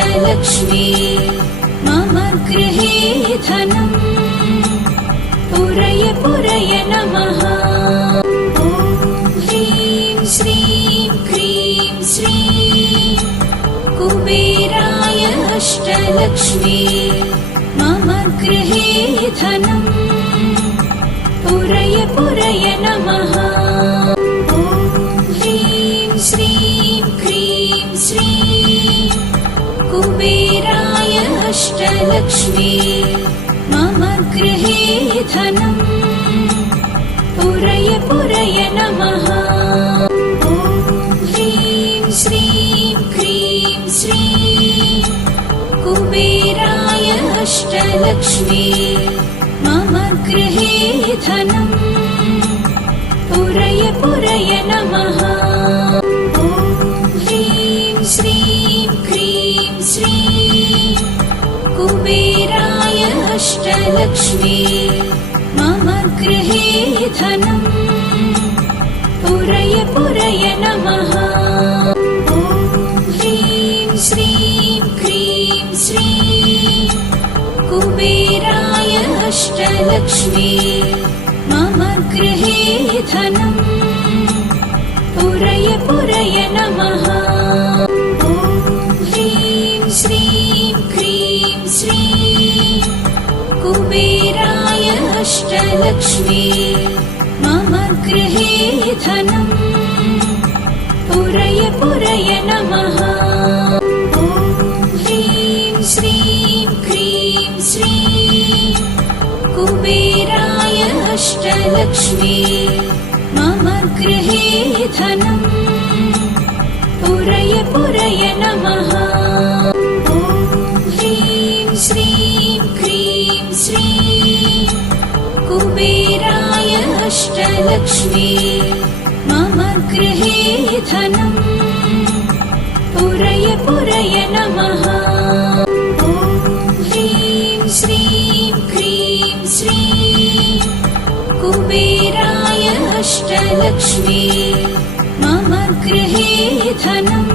अष्टलक्ष्मी मम गृहे धनम् पुरय पुरय नमः। ॐ ह्रीं श्रीं क्रीं श्रीं कुबेराय अष्टलक्ष्मी मम गृहे धनम् पुरय पुरय नमः। ॐ ह्रीं श्रीं क्रीं श्रीं कुबेराय अष्टलक्ष्मी मम गृहे धनम् पुरय पुरय नमः। ॐ ह्रीं श्रीं क्रीं श्रीं कुबेराय अष्टलक्ष्मी मम गृहे धनम् पुरय पुरय नमः। ॐ ह्रीं श्रीं क्रीं श्रीं कुबेराय अष्टलक्ष्मी मम गृहे धनम् पुरय पुरय नमः। ॐ ह्रीं श्रीं क्रीं श्रीं कुबेराय अष्टलक्ष्मी मम गृहे धनम् पुरय पुरय नमः। ॐ ह्रीं श्रीं क्रीं श्रीं कुबेराय अष्टलक्ष्मी मम गृहे धनम् पुरय पुरय नमः। ॐ ह्रीं श्रीं क्रीं श्रीं कुबेराय अष्टलक्ष्मी मम गृहे धनम् पुरय पुरय नमः। ॐ ह्रीं श्रीं क्रीं श्रीं कुबेराय अष्टलक्ष्मी मम गृहे धनम् पुरय पुरय नमः। ॐ ह्रीं श्रीं क्रीं श्रीं कुबेराय अष्टलक्ष्मी मम गृहे धनम्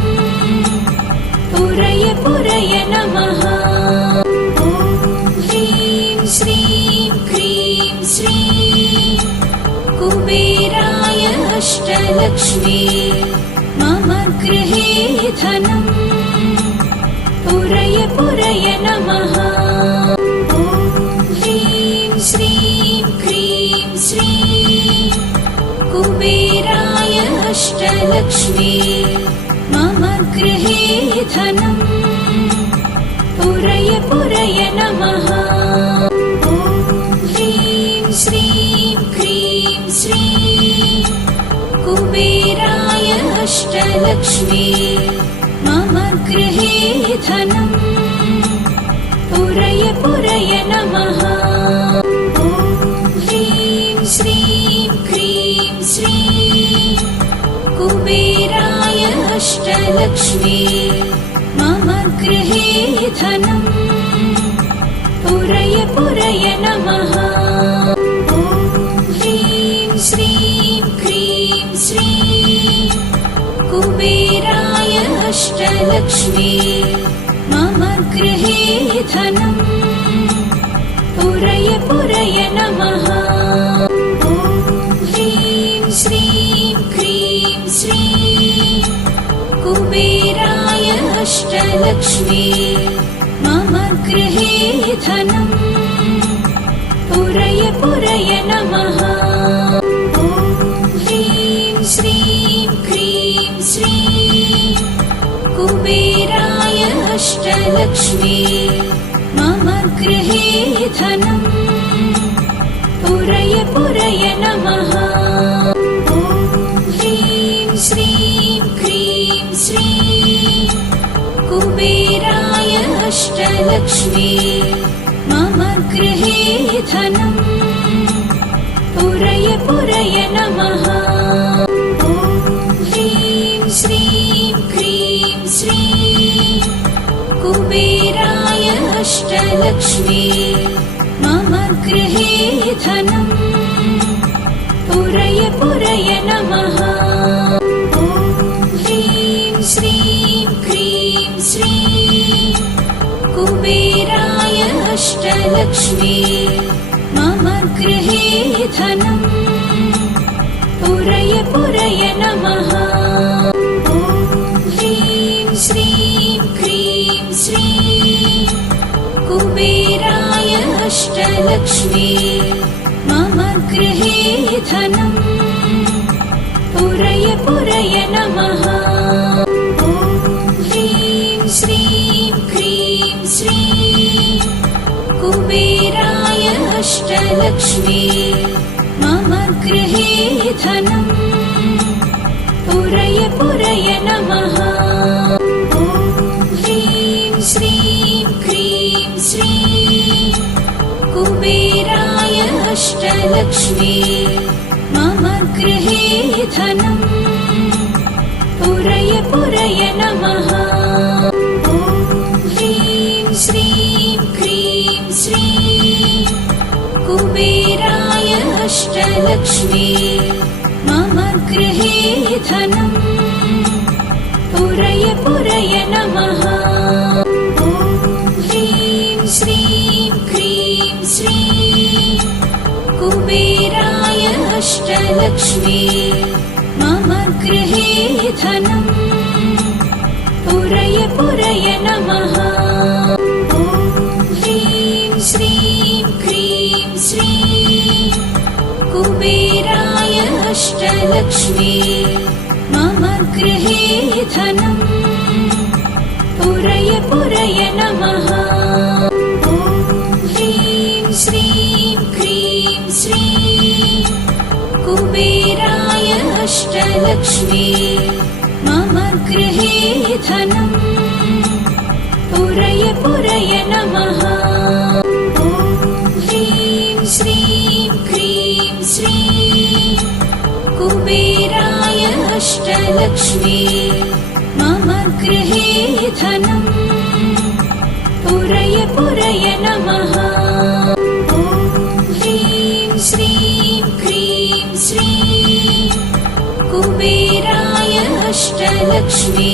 पुरय पुरय नमः। ॐ ह्रीं श्रीं क्रीं श्रीं कुबेराय अष्टलक्ष्मी मम गृहे धनम् पुरय पुरय नमः। ॐ ह्रीं श्रीं क्रीं श्रीं कुबेराय अष्टलक्ष्मी मम गृहे धनम् पुरय पुरय नमः। ॐ ह्रीं श्रीं क्रीं श्रीं कुबेराय अष्टलक्ष्मी मम गृहे धनम् पुरय पुरय नमः। ॐ ह्रीं श्रीं क्रीं श्रीं कुबेराय अष्टलक्ष्मी मम गृहे धनम् पुरय पुरय नमः। ॐ ह्रीं श्रीं क्रीं श्रीं कुबेराय अष्टलक्ष्मी मम गृहे धनम् पुरय पुरय नमः। ॐ ह्रीं श्रीं क्रीं श्रीं कुबेराय अष्टलक्ष्मी मम गृहे धनम् पुरय पुरय नमः। ॐ ह्रीं श्रीं क्रीं श्रीं कुबेराय अष्टलक्ष्मी मम गृहे धनम् पुरय पुरय नमः। ॐ ह्रीं श्रीं क्रीं श्रीं कुबेराय अष्टलक्ष्मी मम गृहे धनम् पुरय पुरय नमः। ॐ ह्रीं श्रीं क्रीं श्रीं कुबेराय अष्टलक्ष्मी मम गृहे धनम् पुरय पुरय नमः। ॐ ह्रीं श्रीं क्रीं श्रीं अष्टलक्ष्मी मम गृहे धनम् पुरय पुरय नमः। ॐ ह्रीं श्रीं क्रीं श्रीं कुबेराय अष्टलक्ष्मी मम गृहे धनम् पुरय पुरय नमः। ॐ ह्रीं श्रीं क्रीं श्रीं कुबेराय अष्टलक्ष्मी मम गृहे धनम् पुरय पुरय नमः। ॐ ह्रीं श्रीं क्रीं श्रीं कुबेराय अष्टलक्ष्मी मम गृहे धनम् पुरय पुरय नमः। ॐ ह्रीं श्रीं क्रीं श्रीं कुबेराय अष्टलक्ष्मी मम गृहे धनम् पुरय पुरय नमः। ॐ ह्रीं श्रीं क्रीं श्रीं कुबेराय अष्टलक्ष्मी मम गृहे धनम् पुरय पुरय नमः। ॐ ह्रीं श्रीं क्रीं श्रीं कुबेराय अष्टलक्ष्मी मम गृहे धनम् पुरय पुरय नमः। ॐ ह्रीं श्रीं क्रीं श्रीं कुबेराय अष्टलक्ष्मी मम गृहे धनम् पुरय पुरय नमः। ॐ ह्रीं श्रीं क्रीं श्रीं कुबेराय अष्टलक्ष्मी मम गृहे धनम् पुरय पुरय नमः। ॐ ह्रीं श्रीं क्रीं श्रीं कुबेराय अष्टलक्ष्मी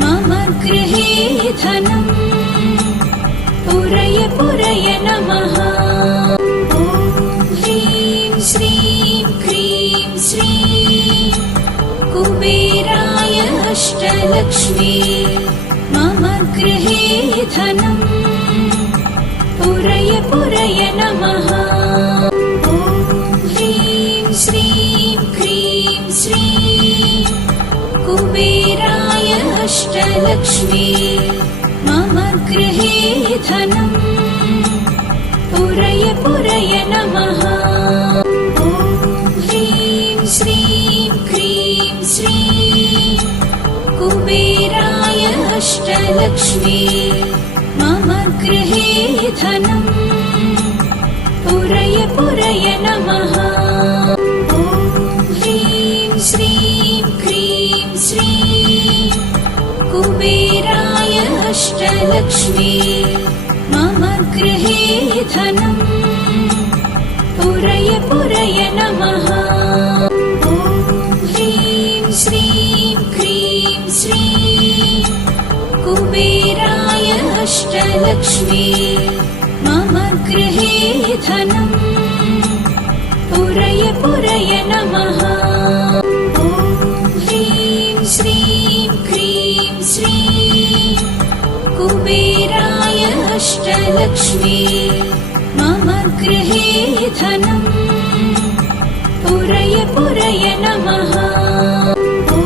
मम गृहे धनम् पुरय पुरय नमः। ॐ ह्रीं श्रीं क्रीं श्रीं कुबेराय अष्टलक्ष्मी मम गृहे धनम् पुरय पुरय नमः। ॐ ह्रीं श्रीं क्रीं श्रीं कुबेराय अष्टलक्ष्मी मम गृहे धनम् पुरय पुरय नमः। ॐ ह्रीं श्रीं क्रीं श्रीं कुबेराय अष्टलक्ष्मी मम गृहे धनम् पुरय पुरय नमः। ॐ ह्रीं श्रीं क्रीं श्रीं कुबेराय अष्टलक्ष्मी मम गृहे धनम् पुरय पुरय नमः। ॐ ह्रीं श्रीं क्रीं श्रीं कुबेराय अष्टलक्ष्मी मम गृहे धनम् पुरय पुरय नमः। ॐ ह्रीं श्रीं क्रीं श्रीं कुबेराय अष्टलक्ष्मी मम गृहे धनम् पुरय पुरय नमः। ॐ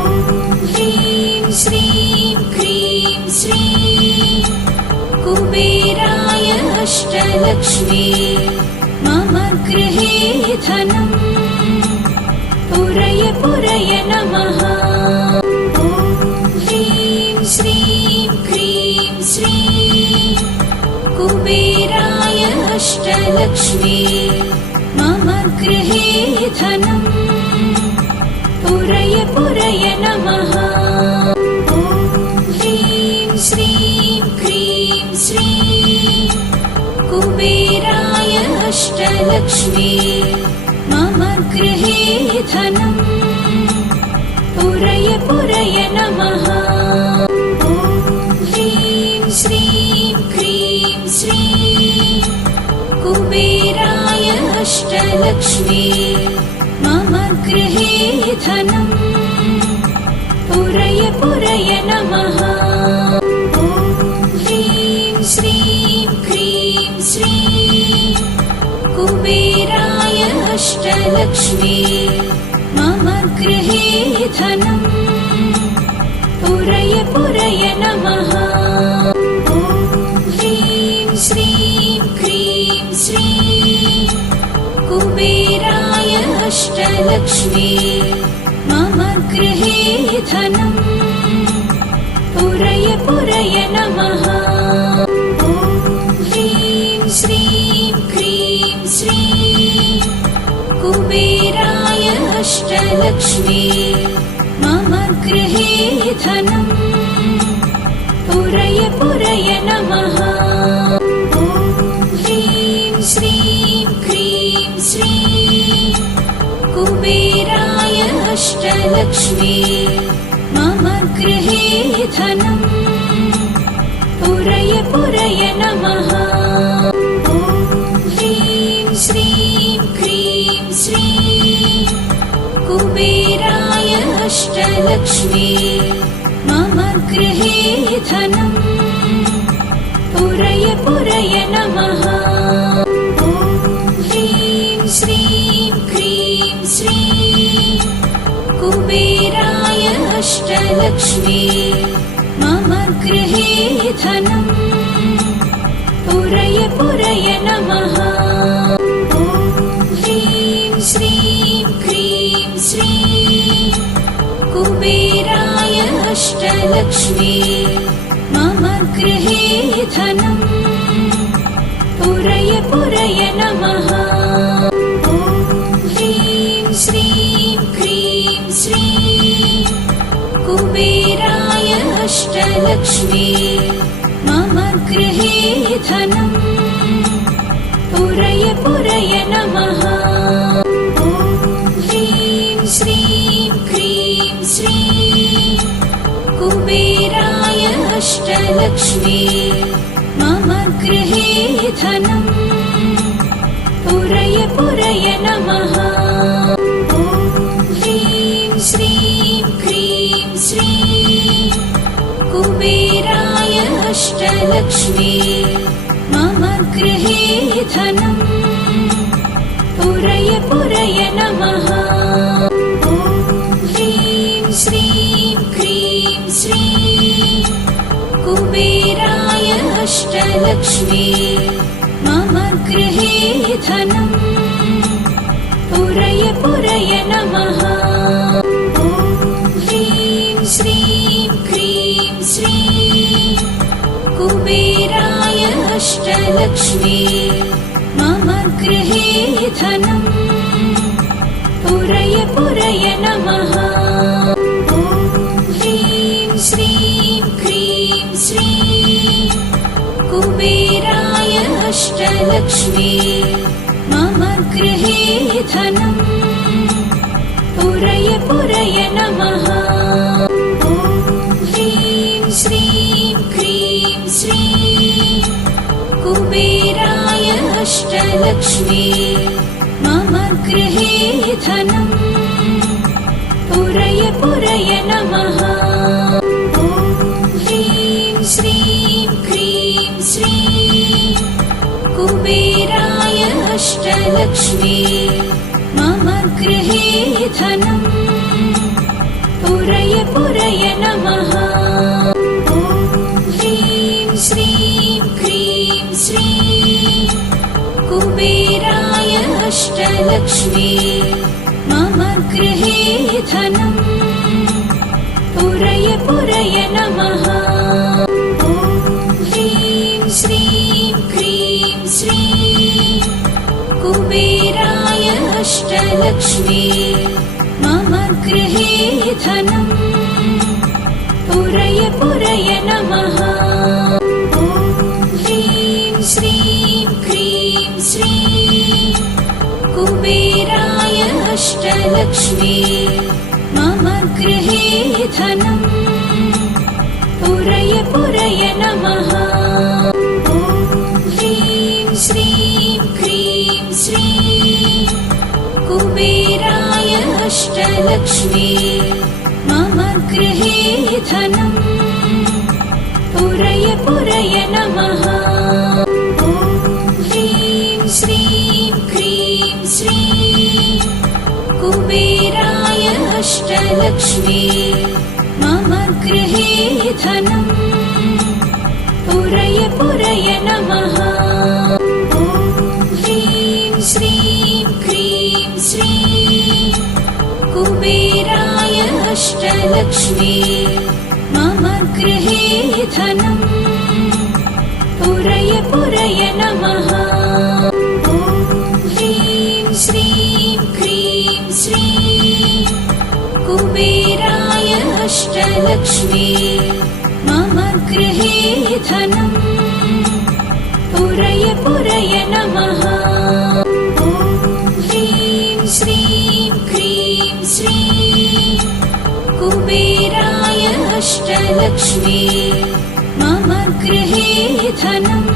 ह्रीं श्रीं क्रीं श्रीं कुबेराय अष्टलक्ष्मी मम गृहे धनम् पुरय पुरय नमः। ॐ ह्रीं श्रीं क्रीं श्रीं कुबेराय अष्टलक्ष्मी मम गृहे धनम् पुरय पुरय नमः। ॐ ह्रीं श्रीं क्रीं श्रीं कुबेराय अष्टलक्ष्मी मम गृहे धनम् पुरय पुरय नमः। ॐ ह्रीं श्रीं क्रीं श्रीं अष्टलक्ष्मी मम गृहे धनम् पुरय पुरय नमः। ॐ ह्रीं श्रीं क्रीं श्रीं कुबेराय अष्टलक्ष्मी मम गृहे धनम् पुरय पुरय नमः। ॐ ह्रीं श्रीं क्रीं श्रीं कुबेराय अष्टलक्ष्मी मम गृहे धनम् पुरय पुरय नमः। ॐ ह्रीं श्रीं क्रीं श्रीं कुबेराय अष्टलक्ष्मी मम गृहे धनम् पुरय पुरय नमः। ॐ ह्रीं श्रीं क्रीं श्रीं कुबेराय अष्टलक्ष्मी मम गृहे धनम् पुरय पुरय नमः। ॐ ह्रीं श्रीं क्रीं श्रीं कुबेराय अष्टलक्ष्मी मम गृहे धनम् पुरय पुरय नमः। ॐ ह्रीं श्रीं क्रीं श्रीं कुबेराय अष्टलक्ष्मी मम गृहे धनम् पुरय पुरय नमः। ॐ ह्रीं श्रीं क्रीं श्रीं कुबेराय अष्टलक्ष्मी मम गृहे धनम् पुरय पुरय नमः। ॐ ह्रीं श्रीं क्रीं श्रीं कुबेराय अष्टलक्ष्मी मम गृहे धनम् पुरय पुरय नमः। ॐ ह्रीं श्रीं क्रीं श्रीं कुबेराय अष्टलक्ष्मी मम गृहे धनम् पुरय पुरय नमः। ॐ ह्रीं श्रीं क्रीं श्रीं कुबेराय अष्टलक्ष्मी मम गृहे धनम् पुरय पुरय नमः। ॐ ह्रीं श्रीं क्रीं श्रीं कुबेराय अष्टलक्ष्मी मम गृहे धनम् पुरय पुरय नमः। ॐ ह्रीं श्रीं क्रीं श्रीं कुबेराय अष्टलक्ष्मी मम गृहे धनम् पुरय पुरय नमः। ॐ ह्रीं श्रीं क्रीं श्रीं कुबेराय अष्टलक्ष्मी मम गृहे धनम् पुरय पुरय नमः। ॐ ह्रीं श्रीं क्रीं श्रीं कुबेराय अष्टलक्ष्मी मम गृहे धनम् पुरय पुरय नमः। ॐ ह्रीं श्रीं क्रीं श्रीं कुबेराय अष्टलक्ष्मी मम गृहे धनम् पुरय पुरय नमः। ॐ ह्रीं श्रीं क्रीं श्रीं कुबेराय अष्टलक्ष्मी मम गृहे धनम् पुरय पुरय नमः। ॐ ह्रीं श्रीं क्रीं श्रीं कुबेराय अष्टलक्ष्मी मम गृहे धनम् पुरय पुरय नमः। ॐ ह्रीं श्रीं क्रीं श्रीं कुबेराय अष्टलक्ष्मी मम गृहे धनम् पुरय पुरय नमः। ॐ ह्रीं श्रीं क्रीं श्रीं अष्टलक्ष्मी मम गृहे धनम् पुरय पुरय नमः ॐ ह्रीं श्रीं क्रीं श्रीं कुबेराय अष्टलक्ष्मी मम गृहे धनम् पुरय पुरय नमः ॐ ह्रीं श्रीं क्रीं श्रीं कुबेराय अष्टलक्ष्मी मम गृहे धनम् पुरय पुरय नमः ॐ ह्रीं श्रीं क्रीं श्रीं कुबेराय अष्टलक्ष्मी मम गृहे धनम् पुरय पुरय नमः ॐ ह्रीं श्रीं क्रीं श्रीं कुबेराय अष्टलक्ष्मी मम गृहे धनम्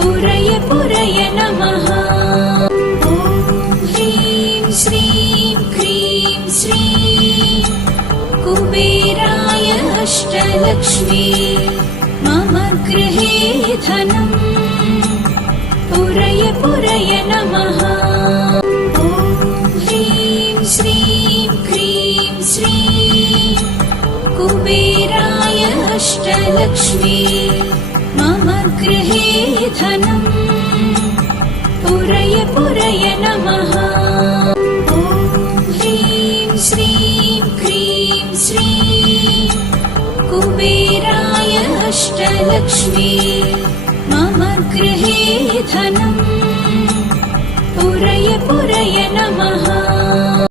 पुरय पुरय नमः ॐ ह्रीं श्रीं क्रीं श्रीं कुबेराय अष्टलक्ष्मी मम गृहे धनम् पुरय पुरय नमः ॐ ह्रीं श्रीं क्रीं श्रीं कुबेराय अष्टलक्ष्मी मम गृहे धनम् पुरय पुरय नमः ॐ ह्रीं श्रीं क्रीं श्रीं कुबेराय अष्टलक्ष्मी मम गृहे धनम् पुरय पुरय नमः।